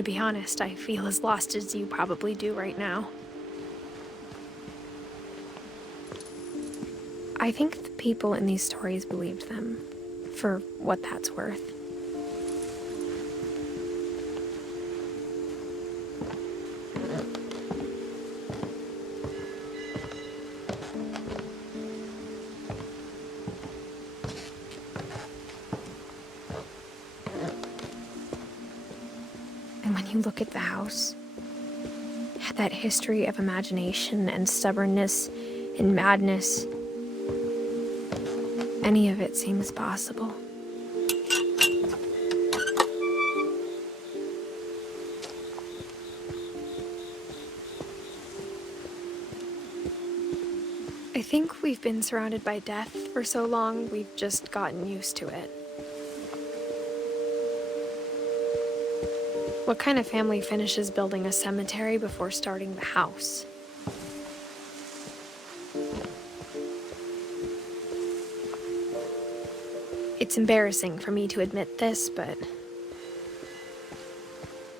To be honest, I feel as lost as you probably do right now. I think the people in these stories believed them, for what that's worth. And when you look at the house, that history of imagination and stubbornness and madness, any of it seems possible. I think we've been surrounded by death for so long, we've just gotten used to it. What kind of family finishes building a cemetery before starting the house? It's embarrassing for me to admit this, but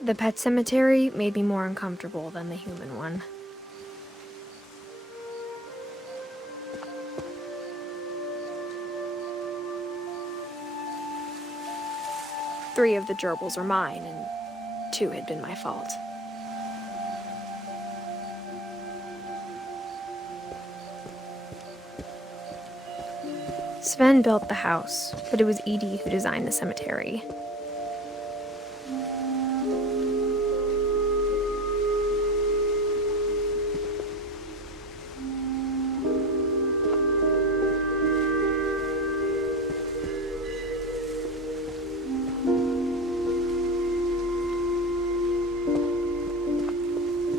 the pet cemetery made me more uncomfortable than the human one. Three of the gerbils are mine, and 2 had been my fault. Sven built the house, but it was Edith who designed the cemetery.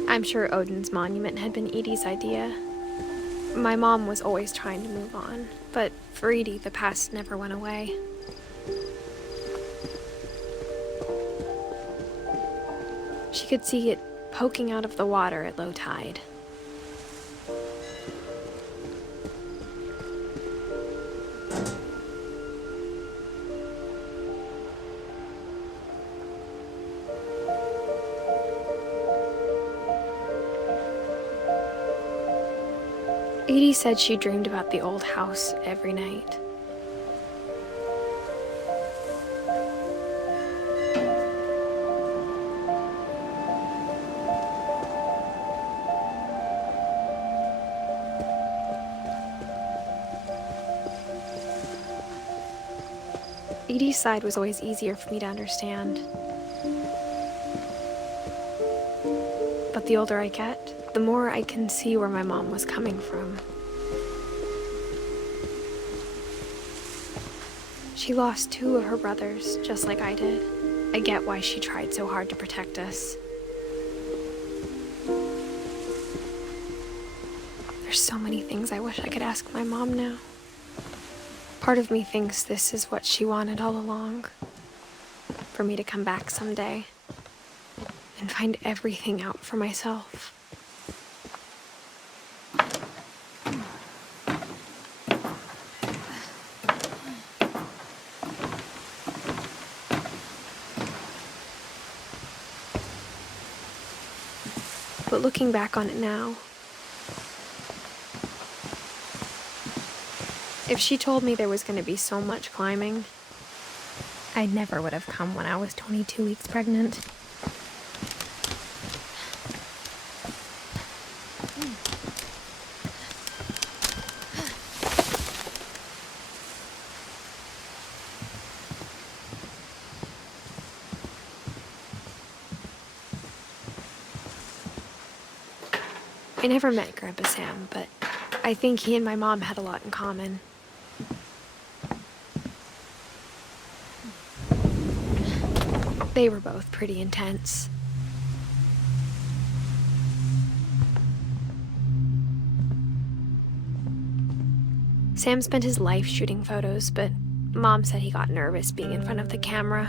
I'm sure Odin's monument had been Edie's idea. My mom was always trying to move on, but for Edie, the past never went away. She could see it poking out of the water at low tide. Edie said she dreamed about the old house every night. Edie's side was always easier for me to understand. But the older I get, the more I can see where my mom was coming from. She lost 2 of her brothers, just like I did. I get why she tried so hard to protect us. There's so many things I wish I could ask my mom now. Part of me thinks this is what she wanted all along. For me to come back someday and find everything out for myself. But looking back on it now, if she told me there was going to be so much climbing, I never would have come when I was 22 weeks pregnant. I never met Grandpa Sam, but I think he and my mom had a lot in common. They were both pretty intense. Sam spent his life shooting photos, but Mom said he got nervous being in front of the camera.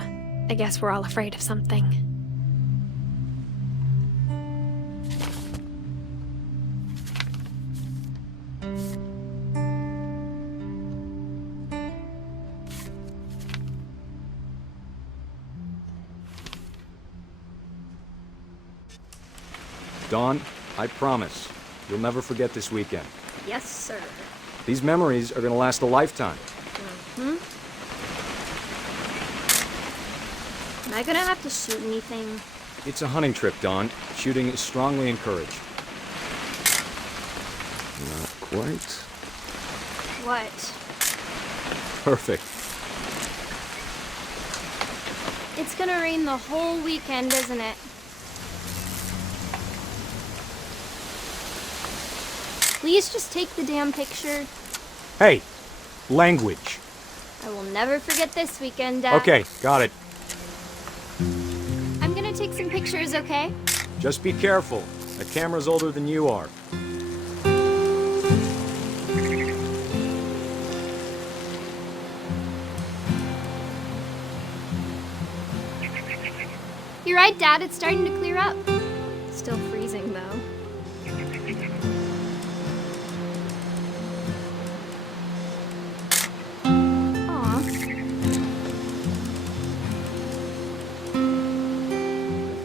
I guess we're all afraid of something. Dawn, I promise, you'll never forget this weekend. Yes, sir. These memories are gonna last a lifetime. Am I gonna have to shoot anything? It's a hunting trip, Dawn. Shooting is strongly encouraged. Not quite. What? Perfect. It's gonna rain the whole weekend, isn't it? Please just take the damn picture. Hey, language. I will never forget this weekend, Dad. Okay, got it. I'm gonna take some pictures, okay? Just be careful. That camera's older than you are. You're right, Dad. It's starting to clear up. Still freezing, though. Aw.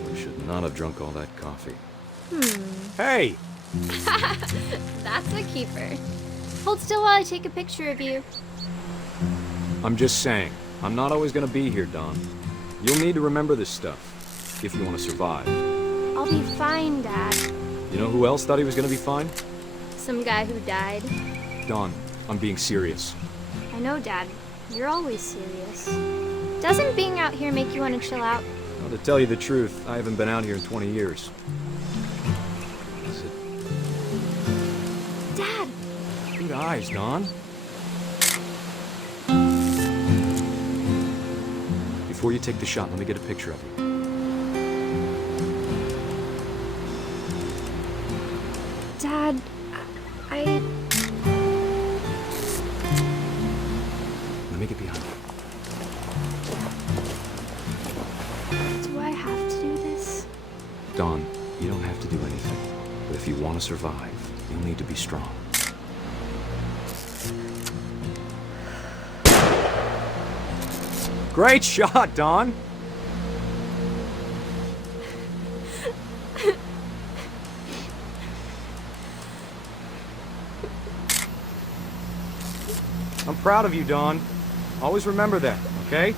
We should not have drunk all that coffee. Hey! That's a keeper. Hold still while I take a picture of you. I'm just saying, I'm not always gonna be here, Dawn. You'll need to remember this stuff, if you want to survive. I'll be fine, Dad. You know who else thought he was gonna be fine? Some guy who died. Dawn, I'm being serious. I know, Dad. You're always serious. Doesn't being out here make you want to chill out? Well, to tell you the truth, I haven't been out here in 20 years. Is it... Dad! Good eyes, Dawn. Before you take the shot, let me get a picture of you. Dad, I... Let me get behind you. Do I have to do this? Dawn, you don't have to do anything. But if you want to survive, you'll need to be strong. Great shot, Dawn! I'm proud of you, Dawn. Always remember that, okay?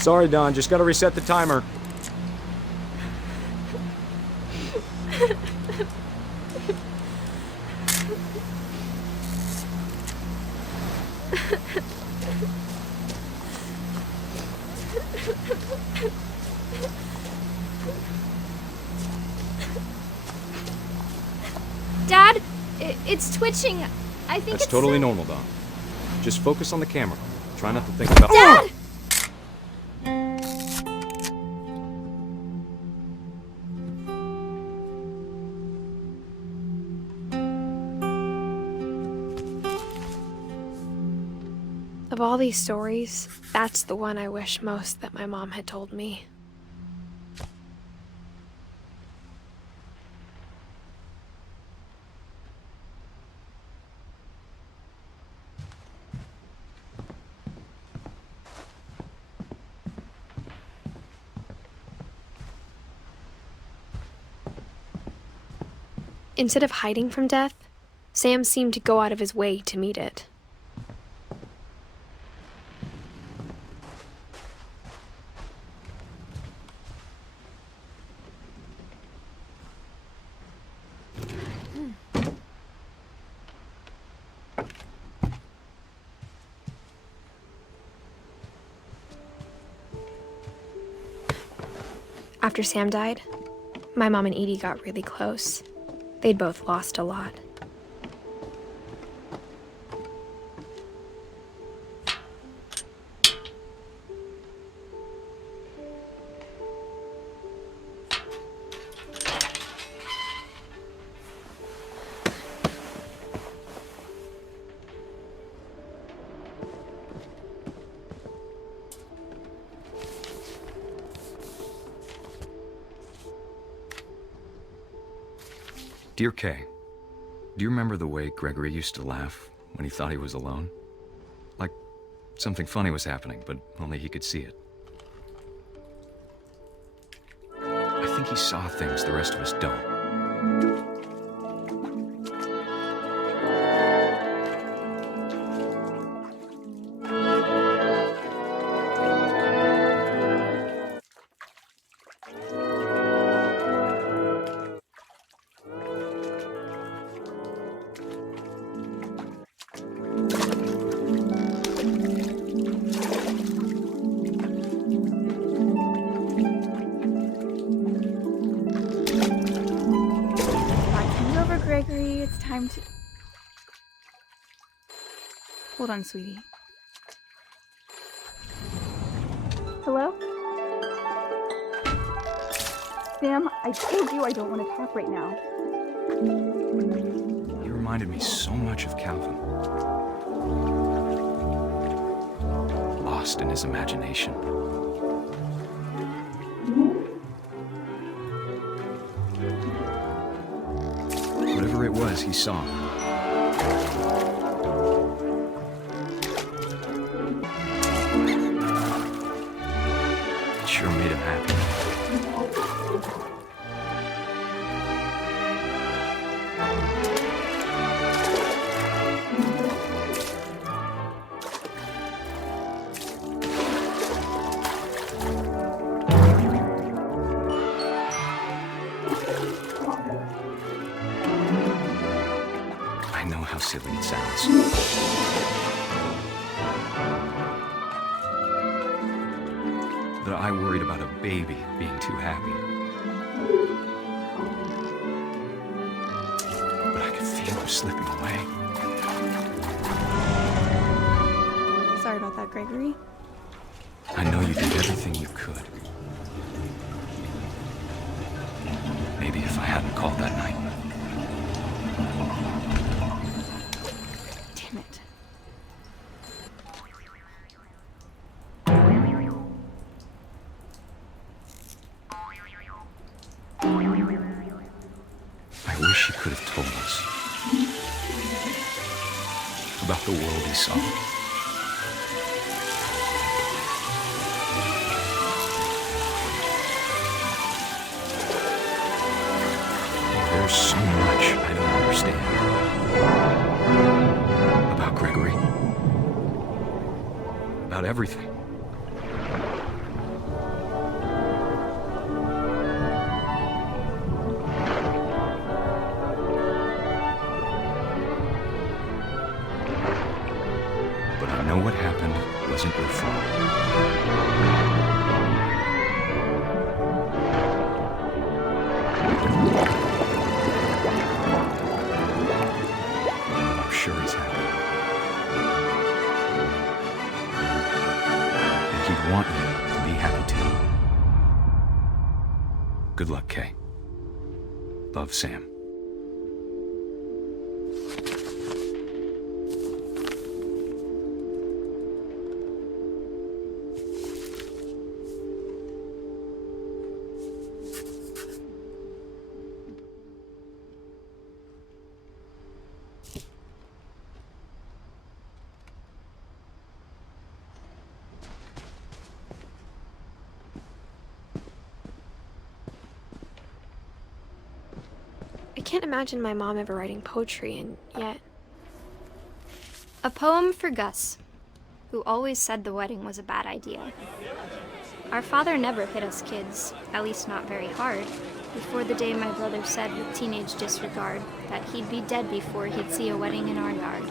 Sorry, Dawn, just gotta reset the timer. Dad, it's twitching. I think That's it's totally normal, Dawn. Just focus on the camera. Try not to think about... Dad! Of all these stories, that's the one I wish most that my mom had told me. Instead of hiding from death, Sam seemed to go out of his way to meet it. After Sam died, my mom and Edie got really close. They'd both lost a lot. Dear Kay, do you remember the way Gregory used to laugh when he thought he was alone? Something funny was happening, but only he could see it. I think he saw things the rest of us don't. Gregory, it's time to... Hold on, sweetie. Hello? Sam, I told you I don't want to talk right now. He reminded me so much of Calvin. Lost in his imagination. Whatever it was, he saw. It sure made him happy. I know how silly it sounds. That I worried about a baby being too happy. But I could feel him slipping away. Sorry about that, Gregory. I know you did everything you could. Maybe if I hadn't called that night. Damn it. I wish he could have told us about the world he saw. There's so much I don't understand about Gregory, about everything. But I know what happened wasn't your fault. I'm sure he's happy. And he'd want you to be happy too. Good luck, Kay. Love, Sam. I can't imagine my mom ever writing poetry, and yet... A poem for Gus, who always said the wedding was a bad idea. Our father never hit us kids, at least not very hard, before the day my brother said with teenage disregard that he'd be dead before he'd see a wedding in our yard.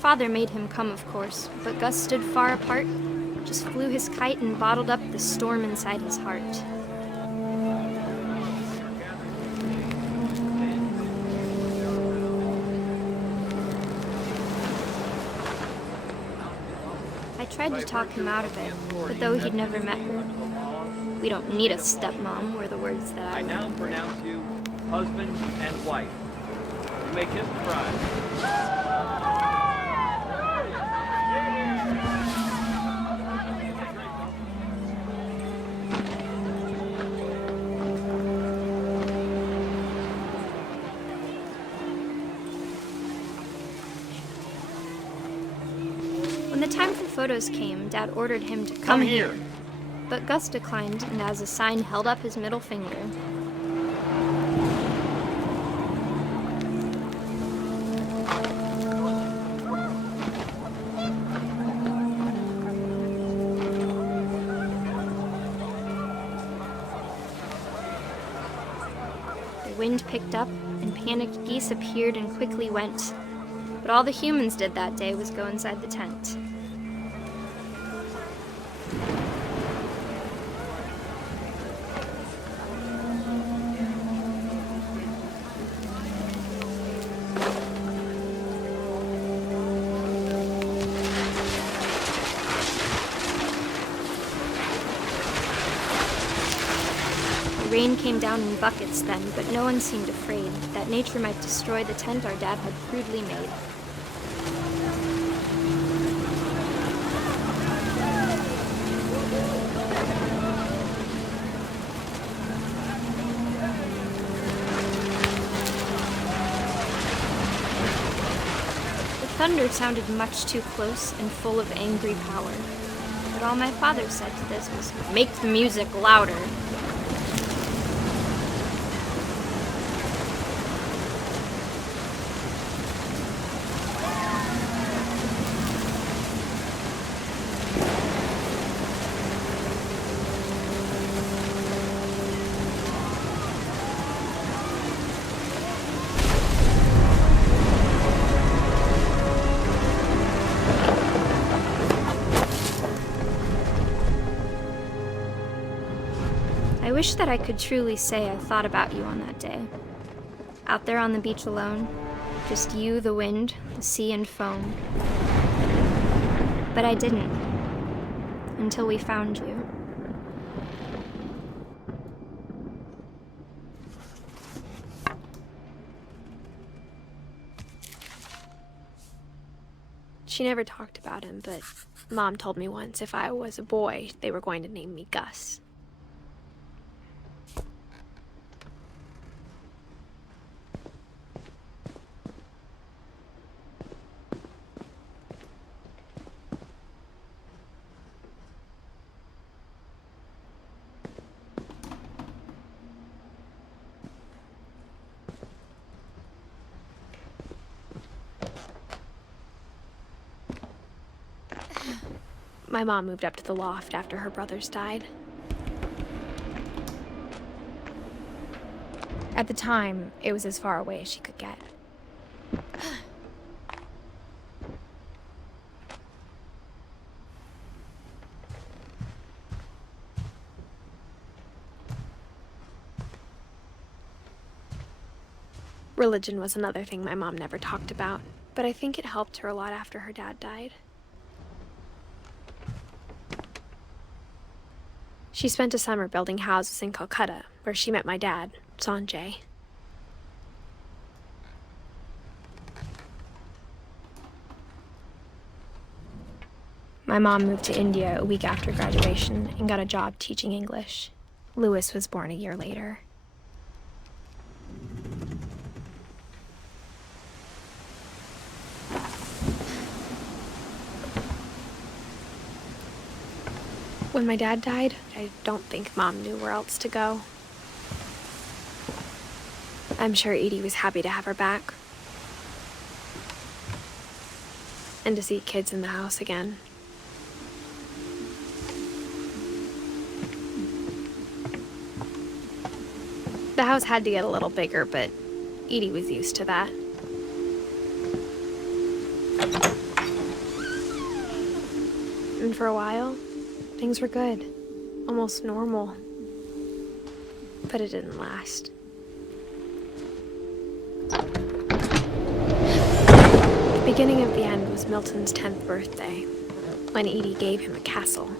father made him come, of course, but Gus stood far apart, just flew his kite and bottled up the storm inside his heart. I tried to talk him out of it, but though he'd never met her, "We don't need a stepmom," were the words that I now remembered. pronounce you husband and wife. You may kiss the bride. When the time for photos came, Dad ordered him to come here. But Gus declined, and as a sign held up his middle finger. The wind picked up, and panicked geese appeared and quickly went. But all the humans did that day was go inside the tent. The rain came down in buckets then, but no one seemed afraid that nature might destroy the tent our dad had crudely made. The thunder sounded much too close and full of angry power. But all my father said to this was, "Make the music louder." I wish that I could truly say I thought about you on that day. Out there on the beach alone, just you, the wind, the sea, and foam. But I didn't, until we found you. She never talked about him, but Mom told me once if I was a boy, they were going to name me Gus. My mom moved up to the loft after her brothers died. At the time, it was as far away as she could get. Religion was another thing my mom never talked about, but I think it helped her a lot after her dad died. She spent a summer building houses in Calcutta, where she met my dad, Sanjay. My mom moved to India a week after graduation and got a job teaching English. Louis was born a year later. When my dad died, I don't think Mom knew where else to go. I'm sure Edie was happy to have her back. And to see kids in the house again. The house had to get a little bigger, but Edie was used to that. And for a while, things were good. Almost normal. But it didn't last. The beginning of the end was Milton's 10th birthday, when Edie gave him a castle.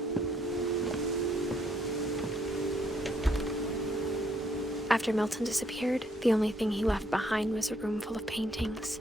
After Milton disappeared, the only thing he left behind was a room full of paintings.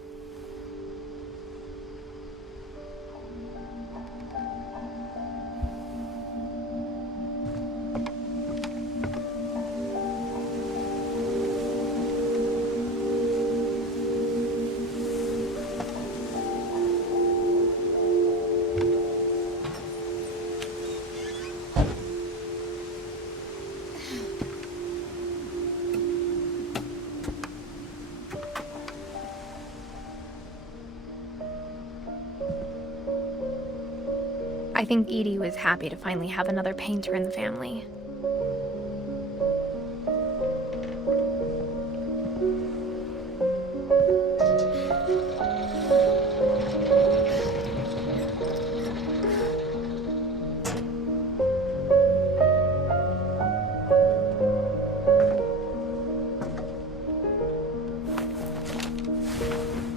I think Edie was happy to finally have another painter in the family.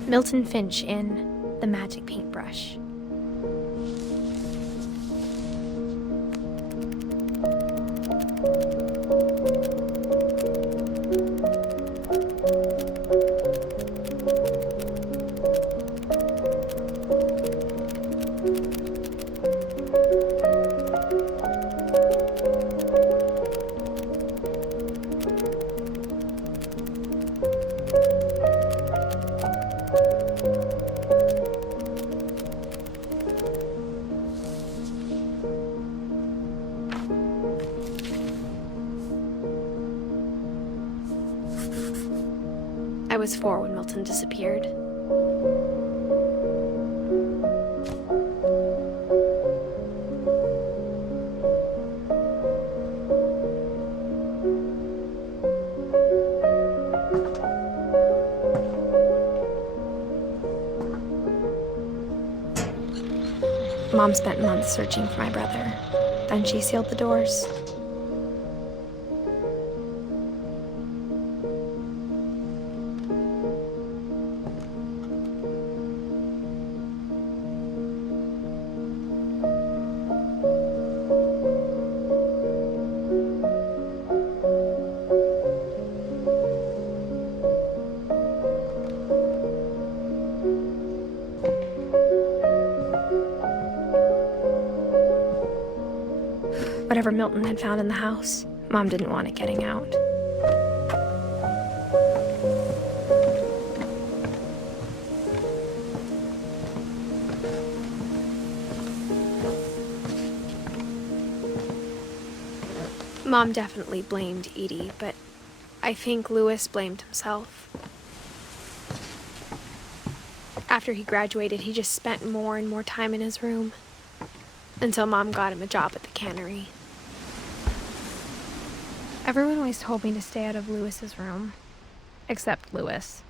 Milton Finch in The Magic Paintbrush. I was 4 when Milton disappeared. Mom spent months searching for my brother. Then she sealed the doors. Whatever Milton had found in the house, Mom didn't want it getting out. Mom definitely blamed Edie, but I think Louis blamed himself. After he graduated, he just spent more and more time in his room, until Mom got him a job at the cannery. Everyone always told me to stay out of Louis's room, except Louis.